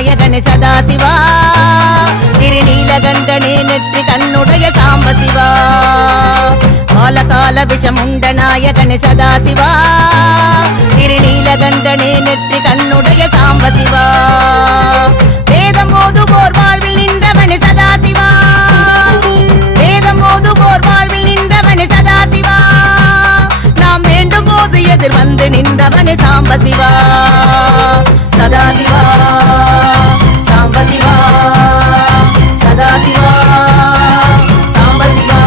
நாயகனே சதாசிவா. திருநீலகண்டனே நெற்றி கண்ணுடைய சாம்பசிவா. காலகால விஷமுண்ட நாயகனே சதாசிவா. திருநீலகண்டனே நெற்றி கண்ணுடைய சாம்பசிவா. சிவா வேதம் ஓதுவோர் வாழ்வில் நின்றவனே சதாசிவா. வேதம் ஓதுவோர் வாழ்வில் நின்றவனே சதாசிவா. நாம் வேண்டும் போது எதிர் வந்து நின்றவனே சதாசிவா. சதாசிவா சாம்ப சிவா.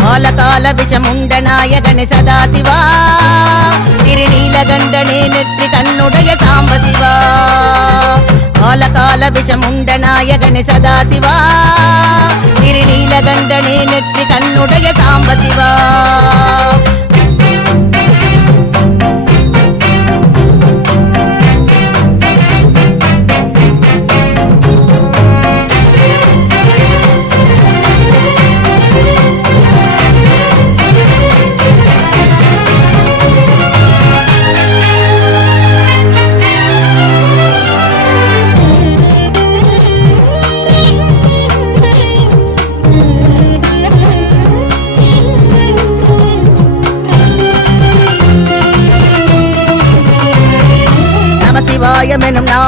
காலகால விஷமுண்ட நாயகனே சதாசிவா. திருநீலகண்டனே நெற்றி கண்ணுடைய சாம்பசிவா காலகால விஷமுண்ட நாயகனே சதாசிவா. திருநீலகண்டனே நெற்றி கண்ணுடைய சாம்பசிவா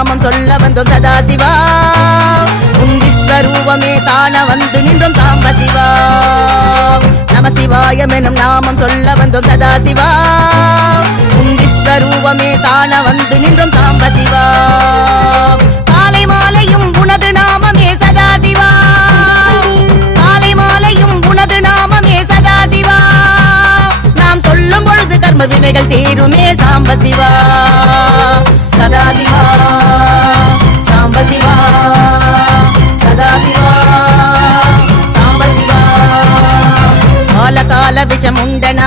நாமம் சொல்ல வந்தோம் சதாசிவா. உன் விஸ்வரூபமே காண வந்து நின்றோம் சாம்பசிவா. நம சிவாயம் எனும் நாமம் சொல்ல வந்தோம் சதாசிவா. உன் விஸ்வரூபமே காண வந்து நின்றோம் சாம்ப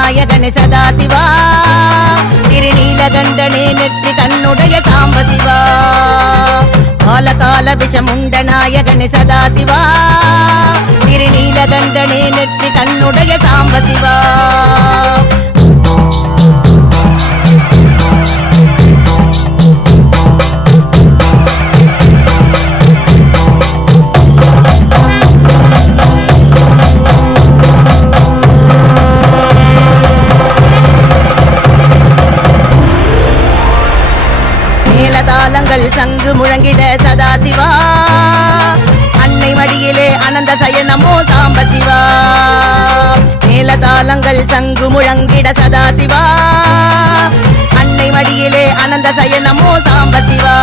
விஷமுண்ட சதாசிவா. திருநீலகண்டனே நெற்றி கண்ணுடைய சாம்பசிவா. காலகால விஷமுண்ட நாயகனே சதாசிவா. திருநீலகண்டனே நெற்றி கண்ணுடைய சாம்பசிவா. சிவா சங்கு முழங்கிட சதாசிவா. அன்னை மடியிலே அனந்த சயனமோ சாம்பசிவா. மேலதாளங்கள் சங்கு முழங்கிட சதாசிவா. அன்னை மடியிலே அனந்த சயனமோ சாம்பசிவா.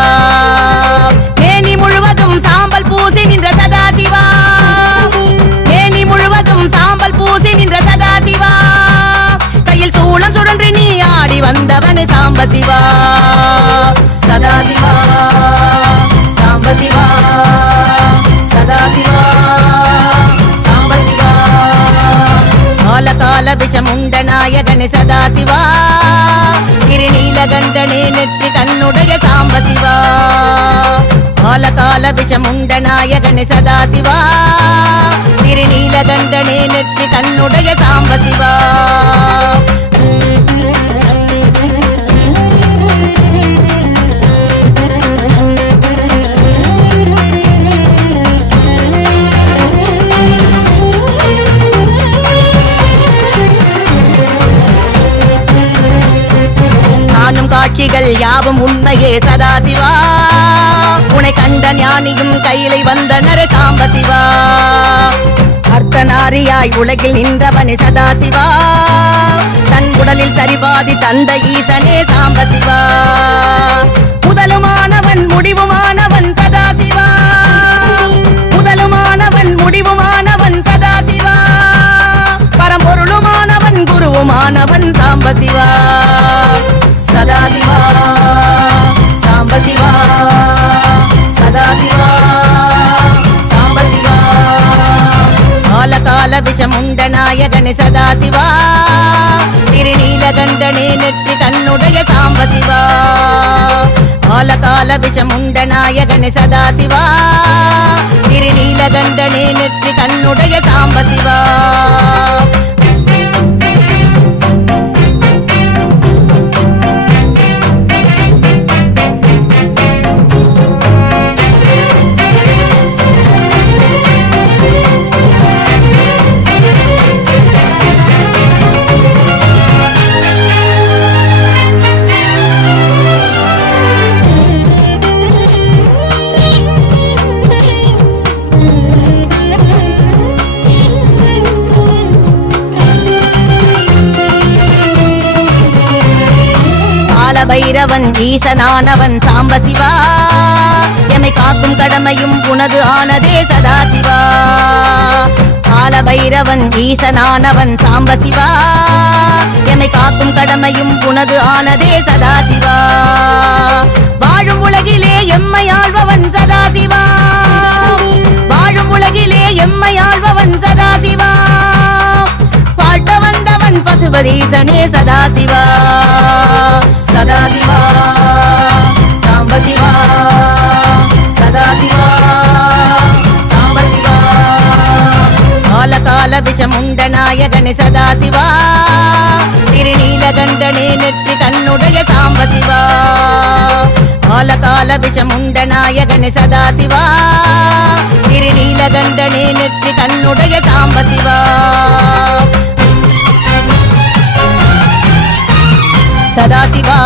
மேனி முழுவதும் சாம்பல் பூசி நின்ற சதாசிவா. மேனி முழுவதும் சாம்பல் பூசி நின்ற சதாசிவா. கையில் சூளம் சுழன்று நீ ஆடி வந்தவனு சாம்ப கால கால விஷமுண்ட நாயகனே சதாசிவா. திருநீலகண்டனே நெற்றி கண்ணுடைய சாம்ப சிவா கால விஷமுண்ட நாயகனே சதாசிவா. திருநீலகண்டனே நெற்றி கண்ணுடைய சாம்ப சிவா இது யாவும் உண்மையே சதாசிவா. உனை கண்ட ஞானியும் கையிலை வந்த நர சாம்ப அர்த்தநாரியாய் உலகில் நின்றவனே சதாசிவா. தன் உடலில் சரிபாதி தந்த ஈசனே சாம்பசிவா. முதலுமானவன் முடிவுமானவன் சதாசிவா. முதலுமானவன் முடிவுமானவன் சதாசிவா. பரம்பொருளுமானவன் குருவுமானவன் சாம்பசிவா. சாம்ப சிவா சதாசிவா சாம்ப சிவா காலகால விஷமுண்ட நாயகனே சதாசிவா திருநீலகண்டனே நெற்றி கண்ணுடைய சாம்ப சிவா காலகால விஷமுண்ட நாயகனே சதாசிவா ஈசனானவன் சாம்ப சிவா எமை காக்கும் கடமையும் உனது ஆனதே சதாசிவா. கால பைரவன் ஈசனானவன் சாம்ப சிவா எமை காக்கும் கடமையும் உனது ஆனதே சதாசிவா. வாழும் உலகிலே எம்மை ஆள்பவன் சதாசிவா. வாழும் உலகிலே எம்மை ஆள்பவன் சதாசிவா. பாட்ட வந்தவன் பசுபதீசனே சதாசிவா சதாசிவா. நாயகனே சதாசிவா. திருநீலகண்டனே நெற்றி தன்னுடைய சாம்ப சிவா கால விஷமுண்ட நாயகனே சதாசிவா. திருநீலகண்டனே நெற்றி தன்னுடைய சாம்ப சிவா சதாசிவா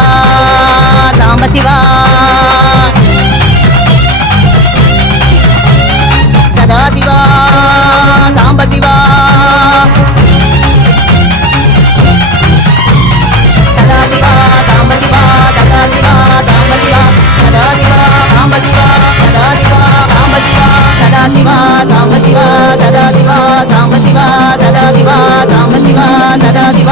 సదాశివ సాంబశివ సదాశివ సాంబశివ సదాశివ సాంబశివ సదాశివ